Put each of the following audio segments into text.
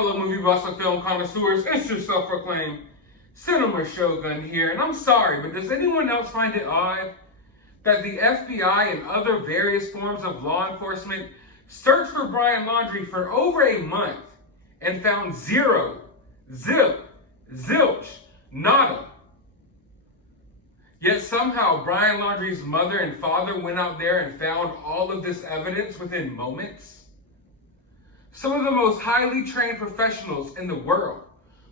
fellow movie buffs and film connoisseurs? It's your self-proclaimed cinema shogun here, and I'm sorry, but does anyone else find it odd that the FBI and other various forms of law enforcement searched for Brian Laundrie for over a month and found zero, zip, zilch, nada? Yet somehow Brian Laundrie's mother and father went out there and found all of this evidence within moments? Some of the most highly trained professionals in the world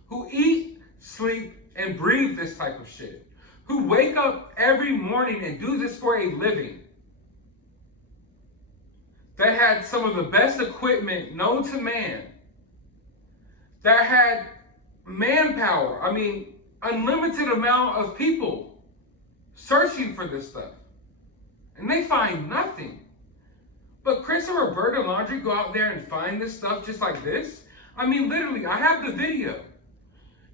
who eat, sleep, and breathe this type of shit, who wake up every morning and do this for a living, that had some of the best equipment known to man, that had manpower, unlimited amount of people searching for this stuff, and they find nothing. But Chris and Roberta Laundrie go out there and find this stuff just like this? Literally, I have the video.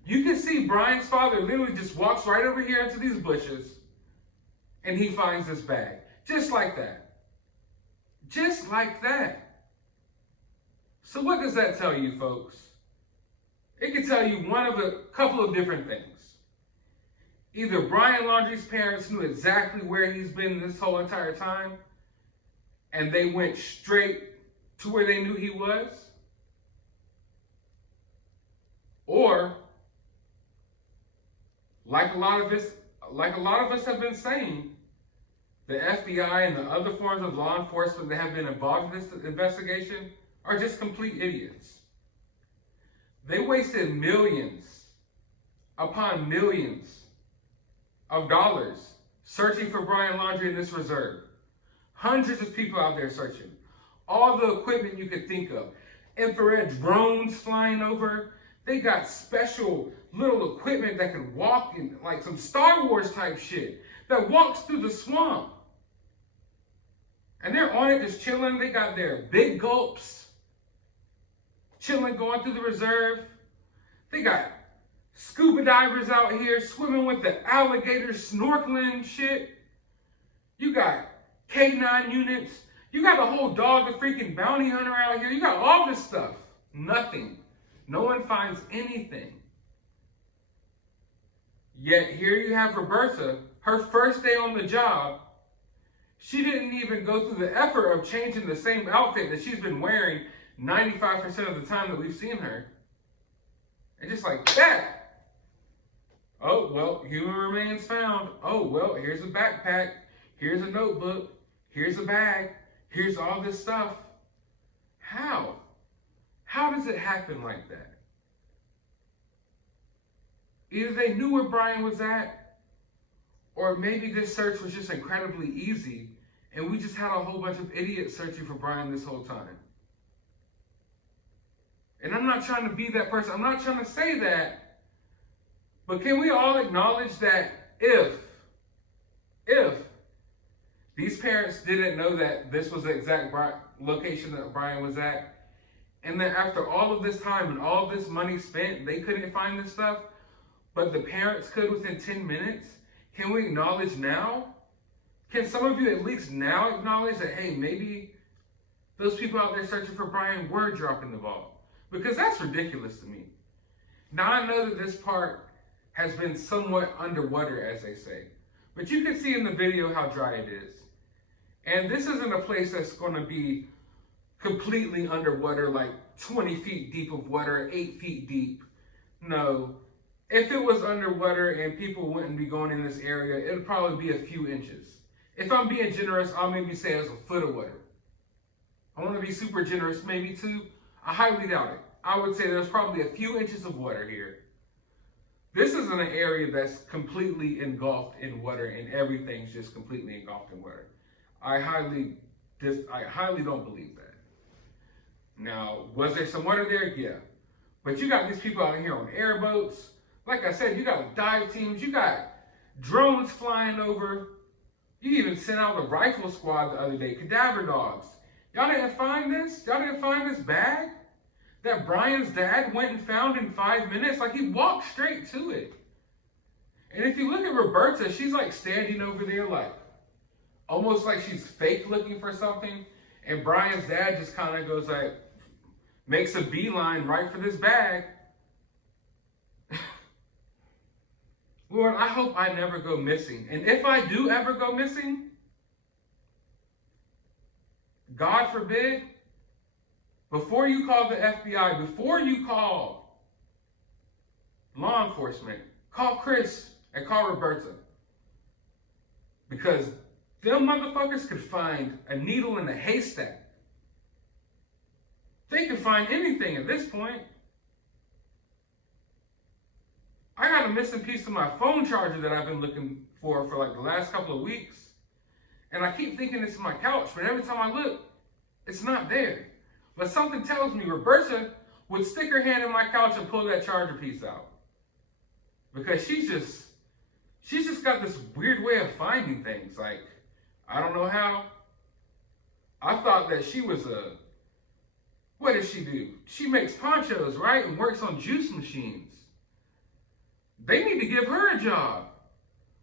You can see Brian's father literally just walks right over here into these bushes and he finds this bag. Just like that. Just like that. So what does that tell you, folks? It can tell you one of a couple of different things. Either Brian Laundrie's parents knew exactly where he's been this whole entire time, and they went straight to where they knew he was, or like a lot of us have been saying, the FBI and the other forms of law enforcement that have been involved in this investigation are just complete idiots. They wasted millions upon millions of dollars searching for Brian Laundrie in this reserve. Hundreds of people out there searching. All the equipment you could think of. Infrared drones flying over. They got special little equipment that can walk in, like some Star Wars type shit, that walks through the swamp. And they're on it just chilling. They got their big gulps, chilling, going through the reserve. They got scuba divers out here swimming with the alligators, snorkeling shit. You got K9 units. You got the whole dog, the freaking bounty hunter out here. You got all this stuff. Nothing. No one finds anything. Yet here you have Roberta, her first day on the job. She didn't even go through the effort of changing the same outfit that she's been wearing 95% of the time that we've seen her. And just like that. Oh, well, human remains found. Oh, well, here's a backpack. Here's a notebook. Here's a bag. Here's all this stuff. How? How does it happen like that? Either they knew where Brian was at, or maybe this search was just incredibly easy, and we just had a whole bunch of idiots searching for Brian this whole time. And I'm not trying to be that person. I'm not trying to say that. But can we all acknowledge that if these parents didn't know that this was the exact location that Brian was at, and then after all of this time and all of this money spent, they couldn't find this stuff, but the parents could within 10 minutes, can we acknowledge now? Can some of you at least now acknowledge that, hey, maybe those people out there searching for Brian were dropping the ball? Because that's ridiculous to me. Now I know that this part has been somewhat underwater, as they say, but you can see in the video how dry it is. And this isn't a place that's going to be completely underwater, like 20 feet deep of water, 8 feet deep. No. If it was underwater and people wouldn't be going in this area, it would probably be a few inches. If I'm being generous, I'll maybe say it's a foot of water. I want to be super generous, maybe 2. I highly doubt it. I would say there's probably a few inches of water here. This isn't an area that's completely engulfed in water and everything's just completely engulfed in water. I highly don't believe that. Now, was there some water there? Yeah. But you got these people out here on airboats. Like I said, you got dive teams. You got drones flying over. You even sent out the rifle squad the other day, cadaver dogs. Y'all didn't find this? Y'all didn't find this bag that Brian's dad went and found in 5 minutes? Like, he walked straight to it. And if you look at Roberta, she's like standing over there like, almost like she's fake looking for something. And Brian's dad just kind of goes like, makes a beeline right for this bag. Lord, I hope I never go missing. And if I do ever go missing, God forbid, before you call the FBI, before you call law enforcement, call Chris and call Roberta. Because them motherfuckers could find a needle in a haystack. They could find anything at this point. I got a missing piece of my phone charger that I've been looking for like the last couple of weeks. And I keep thinking it's in my couch, but every time I look, it's not there. But something tells me Roberta would stick her hand in my couch and pull that charger piece out. Because she's just got this weird way of finding things. Like, I don't know how. I thought that she was what does she do? She makes ponchos, right? And works on juice machines. They need to give her a job.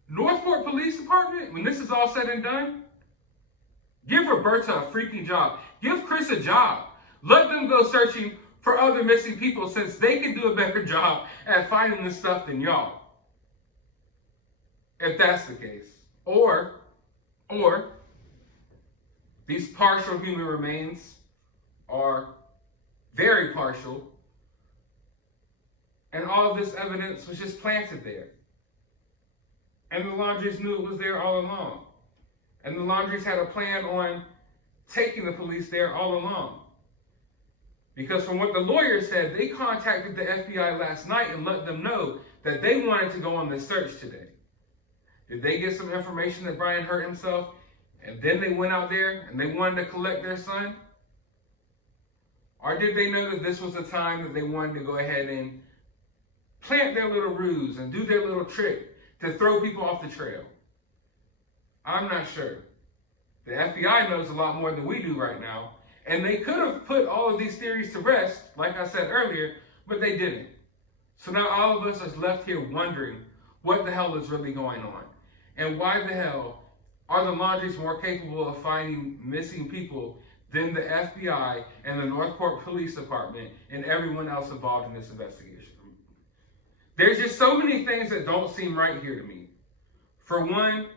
Northport Police Department, when this is all said and done, give Roberta a freaking job. Give Chris a job. Let them go searching for other missing people, since they can do a better job at finding this stuff than y'all. If that's the case. Or these partial human remains are very partial, and all of this evidence was just planted there. And the Laundries knew it was there all along. And the Laundries had a plan on taking the police there all along. Because from what the lawyer said, they contacted the FBI last night and let them know that they wanted to go on this search today. Did they get some information that Brian hurt himself, and then they went out there and they wanted to collect their son? Or did they know that this was the time that they wanted to go ahead and plant their little ruse and do their little trick to throw people off the trail? I'm not sure. The FBI knows a lot more than we do right now. And they could have put all of these theories to rest, like I said earlier, but they didn't. So now all of us are left here wondering what the hell is really going on. And why the hell are the Laundries more capable of finding missing people than the FBI and the Northport Police Department and everyone else involved in this investigation? There's just so many things that don't seem right here to me. For one,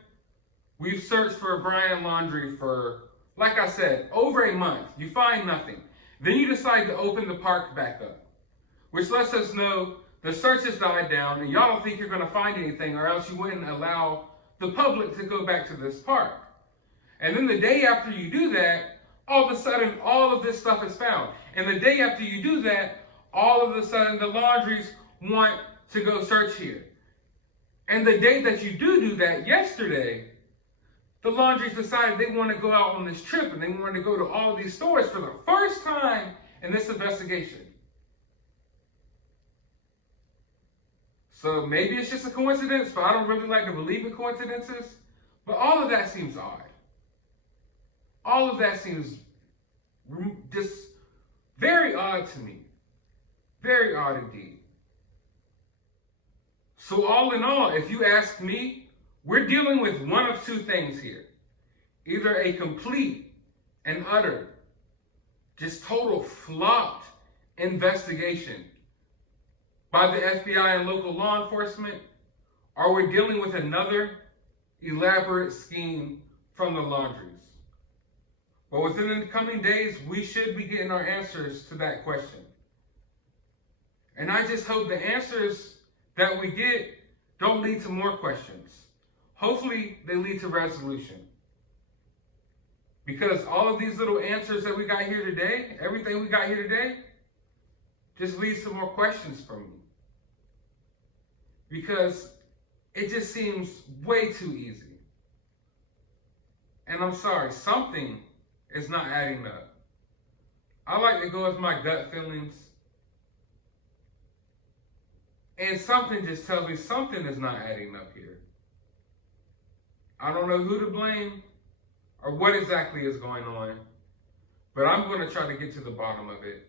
we've searched for Brian Laundrie for, like I said, over a month. You find nothing. Then you decide to open the park back up, which lets us know the search has died down and y'all don't think you're going to find anything, or else you wouldn't allow the public to go back to this park. And then the day after you do that, all of a sudden, all of this stuff is found. And the day after you do that, all of a sudden, the Laundries want to go search here. And the day that you do that, yesterday, the Laundries decided they want to go out on this trip and they wanted to go to all of these stores for the first time in this investigation. So maybe it's just a coincidence, but I don't really like to believe in coincidences. But all of that seems odd. All of that seems just very odd to me. Very odd indeed. So all in all, if you ask me, we're dealing with one of two things here. Either a complete and utter, just total flopped investigation by the FBI and local law enforcement, or we're dealing with another elaborate scheme from the Laundries. But within the coming days, we should be getting our answers to that question. And I just hope the answers that we get don't lead to more questions. Hopefully, they lead to resolution. Because all of these little answers that we got here today, everything we got here today, just leads to more questions from me. Because it just seems way too easy. And I'm sorry, something is not adding up. I like to go with my gut feelings. And something just tells me something is not adding up here. I don't know who to blame or what exactly is going on, but I'm going to try to get to the bottom of it.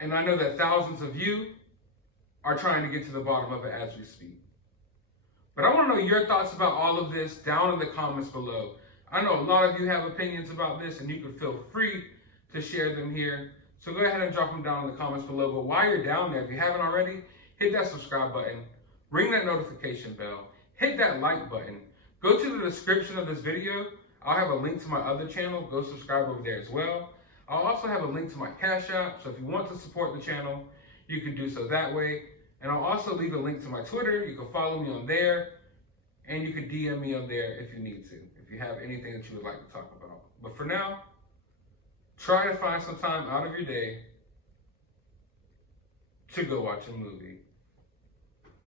And I know that thousands of you are trying to get to the bottom of it as we speak. But I want to know your thoughts about all of this down in the comments below. I know a lot of you have opinions about this, and you can feel free to share them here. So go ahead and drop them down in the comments below. But while you're down there, if you haven't already, hit that subscribe button, ring that notification bell, hit that like button. Go to the description of this video. I'll have a link to my other channel. Go subscribe over there as well. I'll also have a link to my Cash App. So if you want to support the channel, you can do so that way. And I'll also leave a link to my Twitter. You can follow me on there. And you can DM me on there if you need to, if you have anything that you would like to talk about. But for now, try to find some time out of your day to go watch a movie.